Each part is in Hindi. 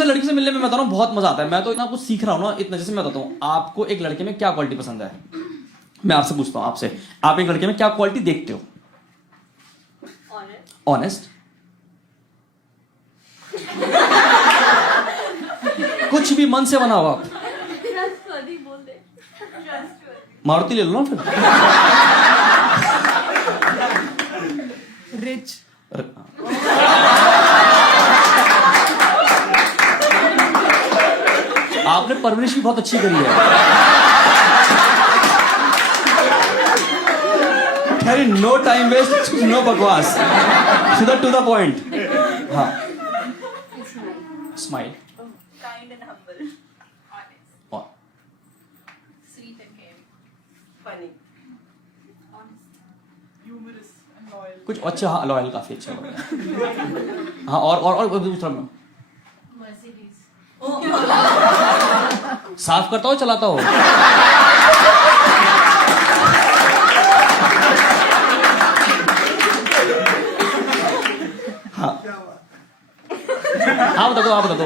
जैसे लड़की से मिलने में मैं बता रहा हूँ बहुत मजा आता है, मैं तो इतना कुछ सीख रहा हूँ ना इतना। जैसे मैं बताता हूँ आपको एक लड़के में क्या क्वालिटी पसंद है, मैं आपसे पूछता हूँ आपसे, आप एक लड़के में क्या क्वालिटी देखते हो? ऑनेस्ट। कुछ भी मन से बनाओ आप। मारुति ले लो ना फिर। रिच। आपने परवरिश भी बहुत अच्छी करी है। खैर नो टाइम वेस्ट, नो बकवास, सीधा टू द पॉइंट। हाँ, smile, Kind and humble. Honest. और Sweet and caring. Funny. Honest. Humorous and loyal. कुछ अच्छा, हाँ लॉयल काफी अच्छा लग रहा है। हाँ और दूसरा में Mercedes. साफ करता हो चलाता हो? हाँ हाँ बता दो, आप बता दो।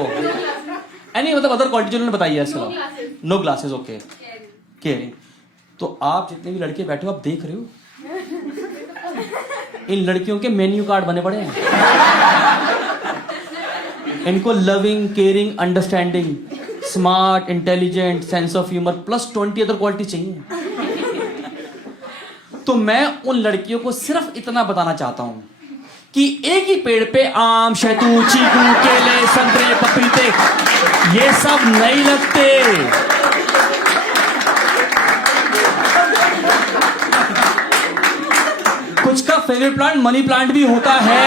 एनी मतलब अदर क्वालिटी जो उन्होंने बताई है इसके अलावा। No glasses, okay. केयरिंग। तो आप जितने भी लड़के बैठे हो आप देख रहे हो इन लड़कियों के मेन्यू कार्ड बने पड़े हैं। इनको loving, caring, understanding, smart, intelligent, sense of humour plus 20 other quality चाहिए। तो मैं उन लड़कियों को सिर्फ इतना बताना चाहता हूं कि एक ही पेड़ पे आम, शहतूत, चीकू, केले, संतरे, पपीते ये सब नहीं लगते। कुछ का फेवरेट प्लांट मनी प्लांट भी होता है।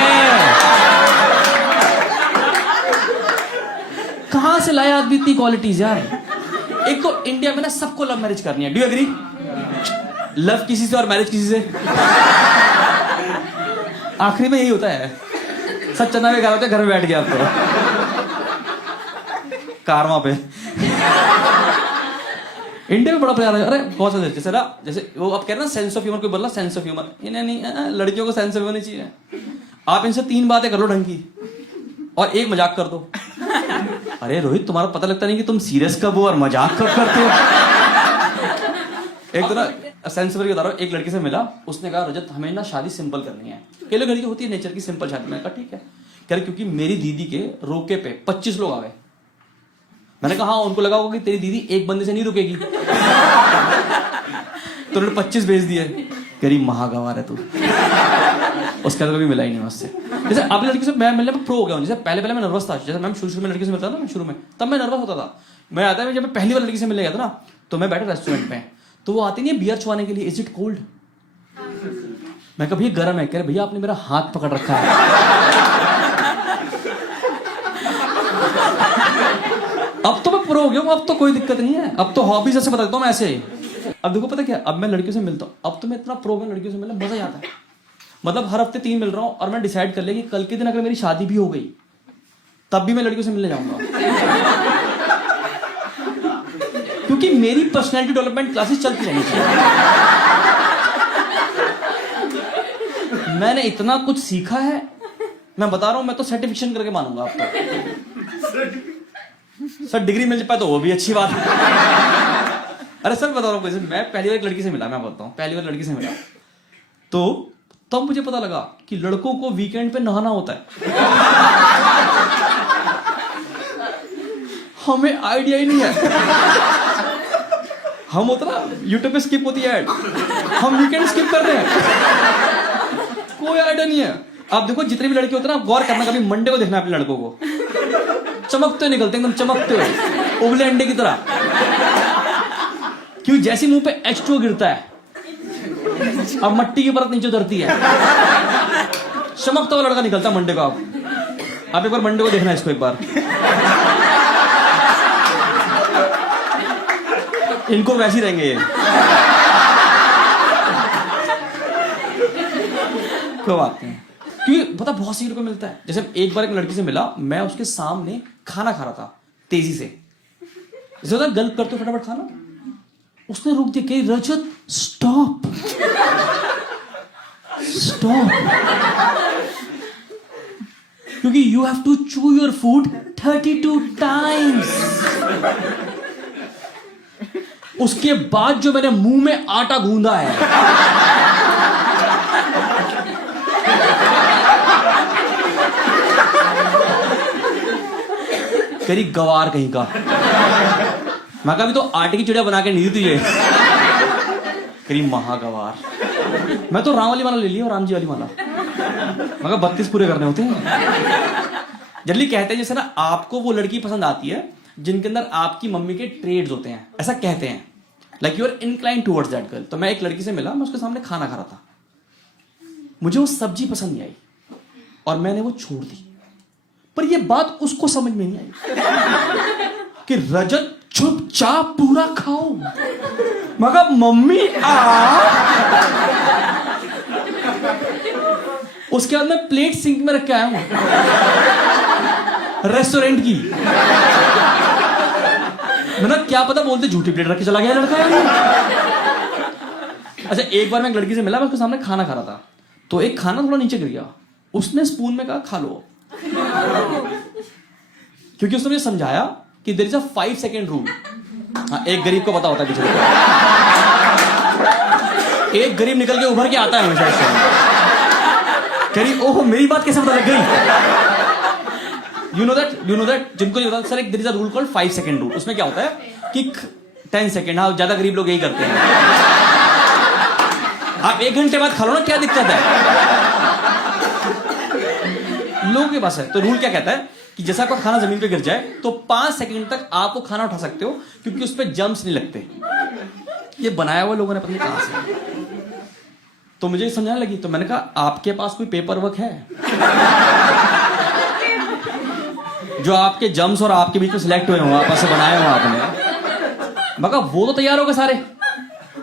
कहां से लाया आदमी इतनी क्वालिटीज यार? एक तो इंडिया में ना सबको लव मैरिज करनी है, डू यू एग्री? लव किसी से और मैरिज किसी से, आखिरी में यही होता है। सब चंदा में होते घर में बैठ गया आपको कारवा पे। इंडिया में बड़ा प्यार है। अरे बहुत सारे जैसे ना, जैसे वो आप कह रहे हैं ना सेंस ऑफ ह्यूमर, कोई बोला सेंस ऑफ ह्यूमर, इन्हें नहीं, लड़कियों को सेंस ऑफ ह्यूमर नहीं चाहिए। आप इनसे 3 बातें कर लो ढंग की और एक मजाक कर दो। अरे रोहित तुम्हारा पता लगता नहीं कि तुम सीरियस कब हो और मजाक कब करते हो। एक तो ना सेंस ऑफ बता रहा हूँ, एक लड़की से मिला, उसने कहा रजत हमें ना शादी सिंपल करनी है। कई लोग लड़की होती है नेचर की सिंपल शादी। मैंने कहा ठीक है। कह रहे क्योंकि मेरी दीदी के रोके पे 25 लोग आ गए। मैंने कहा हाँ, उनको लगा होगा कि तेरी दीदी एक बंदे से नहीं रुकेगी तो उन्होंने 25 भेज दिए। कह रही महागवार है तू। उसके बाद कभी मिला ही नहीं उससे। जैसे आप लड़की से मैं मिलने में प्रो हो गया हूँ। जैसे पहले मैं नर्वस था, जैसे मैं शुरू में लड़की से मिलता था ना, शुरू में तब मैं नर्वस होता था। मैं आता है जब मैं पहली बार लड़की से मिलने गया था ना, तो मैं बैठा रेस्टोरेंट में, तो वो आती नहीं है बियर छुआने के लिए, इज इट कोल्ड? मैं कभी गर्म है। कह रहे भैया आपने मेरा हाथ पकड़ रखा है। अब तो मैं प्रो हो गया हूँ, अब तो कोई दिक्कत नहीं है। अब तो हॉबीज जैसे बताता हूँ मैं ऐसे। अब देखो पता क्या, अब मैं लड़कियों से मिलता हूँ, अब तो मैं इतना प्रो में लड़कियों से मिलना मजा ही आता है। मतलब हर हफ्ते 3 मिल रहा हूँ और मैं डिसाइड कर लिया कि कल के दिन अगर मेरी शादी भी हो गई तब भी मैं लड़कियों से मिलने जाऊंगा। क्योंकि मेरी पर्सनैलिटी डेवलपमेंट क्लासेस चलती रहनी चाहिए। मैंने इतना कुछ सीखा है, मैं बता रहा हूं, मैं तो सर्टिफिकेशन करके मानूंगा आपको। सर डिग्री मिल पाए तो वो भी अच्छी बात है। अरे सर बता रहा हूँ, मैं पहली बार एक लड़की से मिला, मैं बताता हूँ, पहली बार लड़की से मिला तो तब मुझे पता लगा कि लड़कों को वीकेंड पे नहाना होता है। हमें आइडिया ही नहीं है। हम होता ना यूट्यूब पे स्किप होती है ऐड, हम वीकेंड स्किप कर रहे हैं। कोई आइडिया नहीं है। आप देखो जितने भी लड़के होते हैं ना, गौर करना, कभी मंडे को देखना अपने लड़कों को, चमकते हुए निकलते एकदम चमकते हुए, उबले अंडे की तरह। क्यों? जैसे मुंह पे H2O गिरता है, अब मट्टी की परत नीचे उतरती है, चमकता हुआ लड़का निकलता मंडे को। आप एक बार मंडे को देखना इसको एक बार। इनको वैसे ही रहेंगे ये। कोई बात नहीं, क्योंकि पता बहुत सी को मिलता है। जैसे एक बार एक लड़की से मिला, मैं उसके सामने खाना खा रहा था तेजी से, जैसे होता गल्प करते हो फटाफट खाना, उसने रुक दिया, कही रजत स्टॉप स्टॉप। क्योंकि you have to chew your food 32 times. उसके बाद जो मैंने मुंह में आटा गूंदा है, करी गवार कहीं का। मैं कहा अभी तो आटे की चिड़िया बना के नहीं दी तुझे, करी महागवार। मैं तो राम वाली माला ले ली और राम जी वाली माला। मैं कहा 32 पूरे करने होते हैं। जल्दी कहते हैं जैसे ना आपको वो लड़की पसंद आती है जिनके अंदर आपकी मम्मी के ट्रेड्स होते हैं, ऐसा कहते हैं, like you are incline towards that girl. तो मैं एक लड़की से मिला, मैं उसके सामने खाना खा रहा था, मुझे वो सब्जी पसंद नहीं आई और मैंने वो छोड़ दी। पर ये बात उसको समझ में नहीं आई कि रजत चुपचाप पूरा खाओ। मैं कहा मम्मी उसके बाद मैं प्लेट सिंक में रख के आया हूं रेस्टोरेंट की। मैंने क्या पता बोलते झूठी प्लेट रख के चला गया लड़का यार। अच्छा एक बार मैं एक लड़की से मिला, मैं उसके सामने खाना खा रहा था, तो एक खाना थोड़ा नीचे गिर गया, उसने स्पून में कहा खा लो, क्योंकि उसने मुझे समझाया कि there is a 5 second rule. हाँ, एक गरीब को पता होता है पिछले, एक गरीब निकल के उभर के आता है हमेशा इससे। ओहो मेरी बात कैसे पता लग गई? यू नो दैट जिनको नहीं पता सर, एक there is a rule called 5 second rule. उसमें क्या होता है कि 10 सेकंड, हाँ ज्यादा गरीब लोग यही करते हैं। आप 1 घंटे बाद खा लो ना, क्या दिक्कत है? लोगों के पास है। तो रूल क्या कहता है कि जैसा आपका खाना जमीन पे गिर जाए तो 5 सेकंड तक आप वो खाना उठा सकते हो, क्योंकि उस पर जम्स नहीं लगते। ये बनाया हुआ लोगों ने पता नहीं कहां से। तो मुझे समझाने लगी, तो मैंने कहा आपके पास कोई पेपर वर्क है जो आपके जम्स और आपके बीच में सिलेक्ट हुए हो, आपस से बनाए हो आपने? मैं कहा वो तो तैयार हो गए सारे,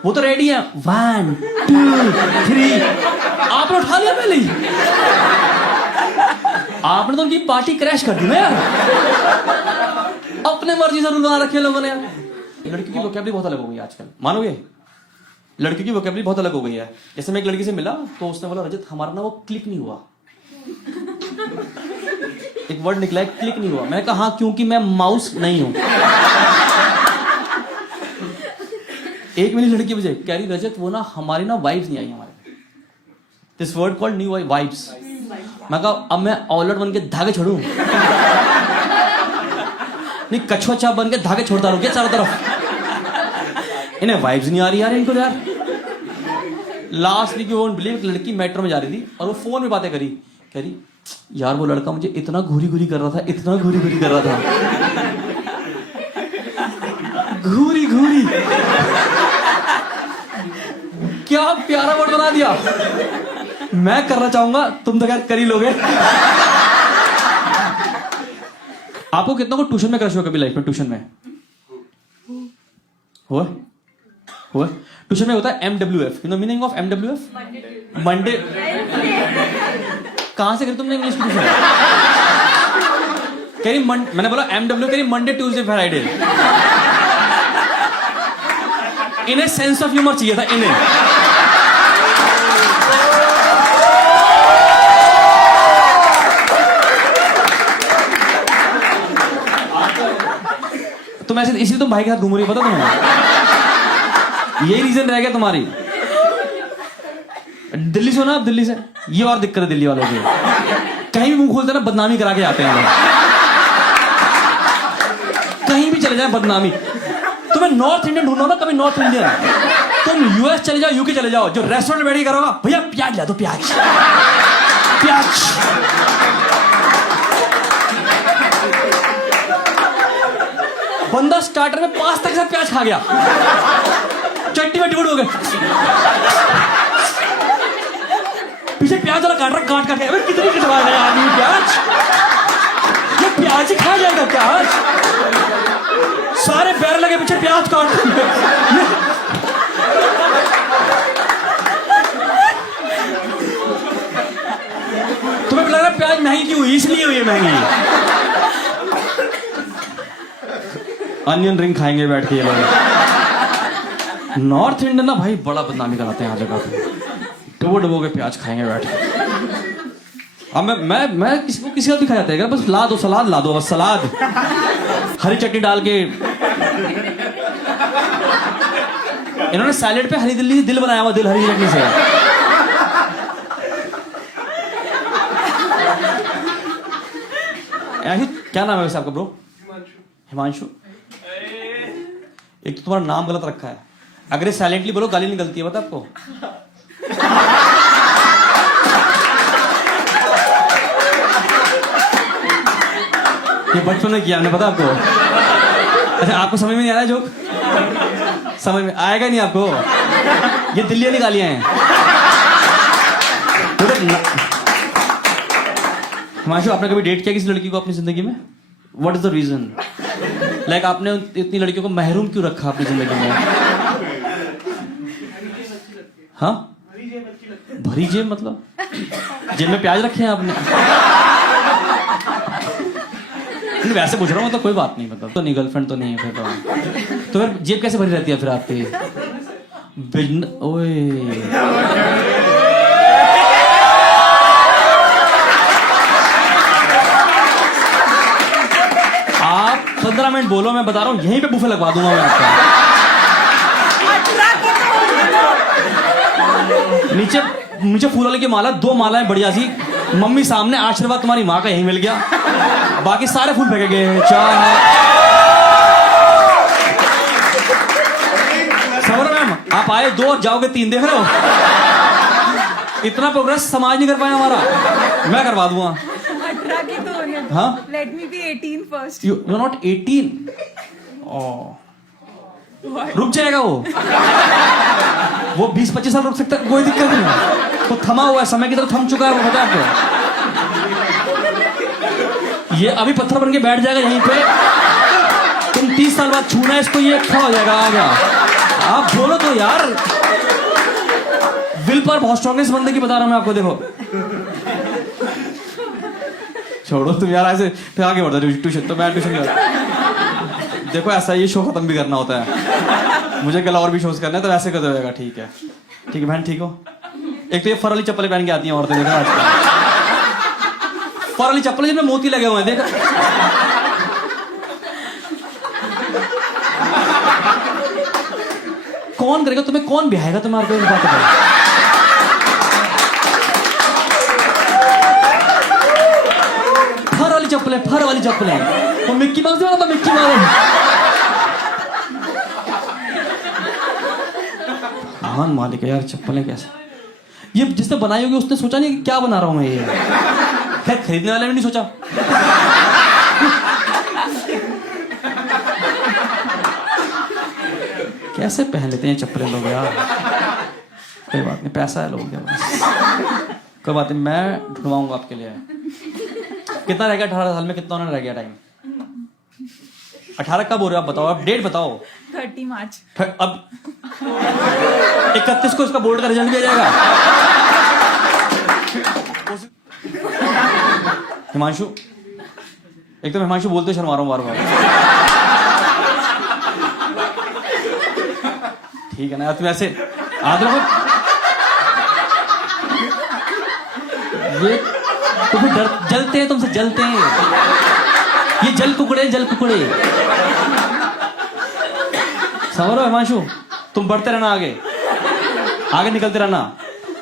वो तो रेडी है, 1 2 3। आपने उठा लिया पहले ही, आपने तो उनकी पार्टी क्रैश कर दी ना यार। अपने मर्जी से रूल बना रखे लोगों ने यार। लड़की की वोकैबुलरी बहुत अलग हो गई आजकल, मानोगे? लड़की की वोकैबुलरी बहुत अलग हो गई है। जैसे मैं एक लड़की से मिला तो उसने बोला रजत हमारा ना वो क्लिक नहीं हुआ। एक वर्ड निकला है क्लिक नहीं हुआ। मैंने कहा हाँ क्योंकि मैं माउस नहीं हूं। एक मेरी लड़की मुझे कह रही रजत वो ना हमारी ना वाइब्स नहीं आई हमारे, this word called new vibes. मैं कहा अब मैं औलट बन के धागे छोड़ूं? नहीं कछुआ चाप बन के धागे छोड़ता रहूं क्या चारों तरफ? इन्हें वाइब्स नहीं आ रही यार इनको यार। Last week you won't believe, लड़की मेट्रो में जा रही थी और वो फोन में बातें करी, कह रही यार वो लड़का मुझे इतना घूरी घूरी कर रहा था, इतना घूरी घूरी कर रहा था। घूरी घूरी क्या प्यारा वर्ड बना दिया। मैं करना चाहूंगा, तुम तो क्या कर ही लोगे। आपको कितना को ट्यूशन में क्रश हो कभी लाइफ में? ट्यूशन में हुआ ट्यूशन में होता है MWF। You know meaning of MWF? Monday. कहां से करी तुमने इंग्लिश की ट्यूशन? कह रही मैंने बोला MW, कह रही मंडे ट्यूसडे फ्राइडे। इन्हें सेंस ऑफ ह्यूमर चाहिए था इन्हें। तुम ऐसे इसलिए तुम भाई के साथ घूम रही हो, पता तुम्हें? यही रीजन रह गया तुम्हारी। दिल्ली से हो ना आप, दिल्ली से, ये और दिक्कत है दिल्ली वालों की। कहीं भी मुंह खोलते ना बदनामी करा के आते हैं। कहीं भी चले जाए बदनामी। तुम्हें नॉर्थ इंडियन ढूंढो ना, कभी नॉर्थ इंडियन। तुम US चले जाओ, UK चले जाओ, जो रेस्टोरेंट में बैठ के करोगा भैया प्याज ला दो, प्याज प्याज। बंदा स्टार्टर में पास्ता के साथ प्याज खा गया, चट्टी में डिबड़ हो गए, पीछे प्याज वाला काट रहा, काट काट के कितनी खिंचवा रहा है आदमी प्याज। ये प्याज ही खा जाएगा प्याज। सारे पैर लगे पीछे प्याज काट। तुम्हें लग रहा है प्याज महंगी क्यों हुई? इसलिए हुई है महंगी। अनियन रिंग खाएंगे बैठ के ये लोग। नॉर्थ इंडियन ना भाई बड़ा बदनामी कराते हैं हर जगह पे। डुबो डुबो के प्याज खाएंगे बैठ के। अब मैं किसी का भी खा जाता है, बस ला दो सलाद, ला दो बस सलाद, हरी चटनी डाल के। इन्होंने सैलेड पे हरी दिल्ली दिल बनाया हुआ, दिल हरी चटनी से। ऐसी क्या नाम है वैसे आपका ब्रो? हिमांशु। एक तो तुम्हारा नाम गलत रखा है, अगर साइलेंटली बोलो गाली निकलती है, बता आपको। ये बच्चों ने किया, हमने पता आपको। अच्छा आपको समझ में नहीं आ रहा है जोक? समझ में आएगा नहीं आपको, ये दिल्ली वाली गालियां हैं। हिमांशु, आपने कभी डेट किया किसी लड़की को अपनी जिंदगी में? What is the reason? Like आपने इतनी लड़कियों को महरूम क्यों रखा अपनी जिंदगी में? हाँ, भरी जेब मतलब जेब में प्याज रखे हैं आपने? वैसे पूछ रहा हूँ, मतलब कोई बात नहीं, मतलब तो नहीं, गर्लफ्रेंड तो नहीं है फिर तो फिर जेब कैसे भरी रहती है फिर आपकी? ओए आप 15 मिनट बोलो, मैं बता रहा हूँ यहीं पे बुफे लगवा दूंगा मैं आपका। नीचे नीचे फूल वाले की माला, 2 मालाएं बढ़िया सी, मम्मी सामने, आशीर्वाद तुम्हारी माँ का यहीं मिल गया, बाकी सारे फूल फेंके गए। समझ मैम, आप आए 2 और जाओगे 3, देख रहे हो? इतना प्रोग्रेस समाज नहीं कर पाया हमारा, मैं करवा दूंगा। 18 की तो होने दो। हाँ, let me be 18 first. You are not 18। रुक जाएगा वो 20-25 साल रुक सकता है, कोई दिक्कत नहीं। तो थमा हुआ है, समय की तरह थम चुका है वो, पता है आपको? ये अभी पत्थर बन के बैठ जाएगा यहीं पे, तुम 30 साल बाद छूना है इसको, ये खड़ा हो जाएगा। आ गया, आप बोलो तो यार, विल पर बहुत स्ट्रॉन्गेस्ट बंदे की बता रहा हूं मैं आपको। देखो छोड़ो तुम यार, ऐसे फिर आगे बढ़ जाओ ट्यूशन, तो मैं ट्यूशन देखो ऐसा ये शो खत्म भी करना होता है, मुझे कल और भी शोज करना है, तो ऐसे कर देगा। ठीक है बहन, ठीक हो? एक तो ये फर वाली चप्पलें पहन के आती हैं औरतें, देखा आजकल फर वाली चप्पलें जिनमें मोती लगे हुए हैं, देखा? कौन करेगा तुम्हें, कौन बिहाएगा तुम्हारे को? बात है, फर वाली चप्पलें, तो मिक्की माउस नहीं बनता, मिक्की माउस। महान मालिक है यार, चप्पलें कैसे ये जिसने बनाई होगी उसने सोचा नहीं कि क्या बना रहा हूं मैं ये। खैर खरीदने वाले ने नहीं सोचा। कैसे पहन लेते हैं चप्पलें लोग यार। कोई बात नहीं, पैसा है लोगों के पास, कोई बात नहीं, मैं ढूंढवाऊंगा आपके लिए। कितना रह गया 18 साल में, कितना होने रह गया टाइम? 18 कब हो रहे हो आप बताओ, आप डेट बताओ। 30 मार्च। अब 31 को इसका बोर्ड का रिजल्ट दिया जाएगा। हिमांशु, एक तो हिमांशु बोलते शर्मा रहा हूं बार बार। ठीक है ना, तुम ऐसे याद रखो, ये तो फिर जलते हैं तुमसे, जलते हैं ये, जल कुकड़े समझ लो हिमांशु, तुम बढ़ते रहना, आगे निकलते रहना,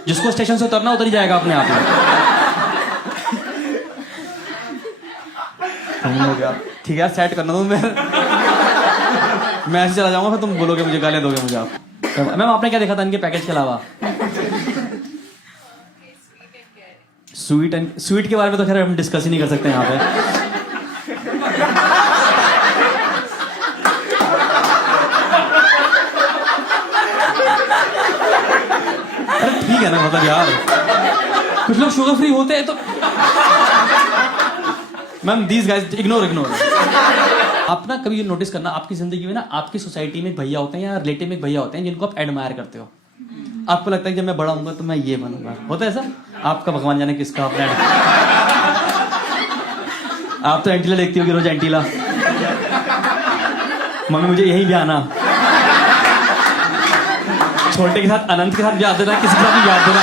जिसको स्टेशन से उतरना उतर ही जाएगा अपने आप में। ठीक है, सेट करना तुम, मैं ऐसे चला जाऊंगा, फिर तुम बोलोगे मुझे, गालियां दोगे मुझे आप। मैम आपने क्या देखा था इनके पैकेज के अलावा? स्वीट के बारे में तो खैर हम डिस्कस ही नहीं कर सकते यहाँ पे। अरे ठीक है ना, मतलब यार कुछ लोग शुगर फ्री होते हैं तो। Ma'am these guys ignore. आप ना कभी ये नोटिस करना, आपकी जिंदगी में ना, आपकी सोसाइटी में एक भैया होते हैं या रिलेटिव में एक भैया होते हैं जिनको आप एडमायर करते हो। आपको लगता है कि जब मैं बड़ा होऊंगा तो मैं ये बनूंगा, होता है ऐसा? आपका भगवान जाने किसका अपना। आप तो एंटीला देखती होगी रोज, एंटीला। मम्मी मुझे यही भी आना, छोटे के साथ अनंत के साथ भी याद देना, किसी के साथ भी याद देना।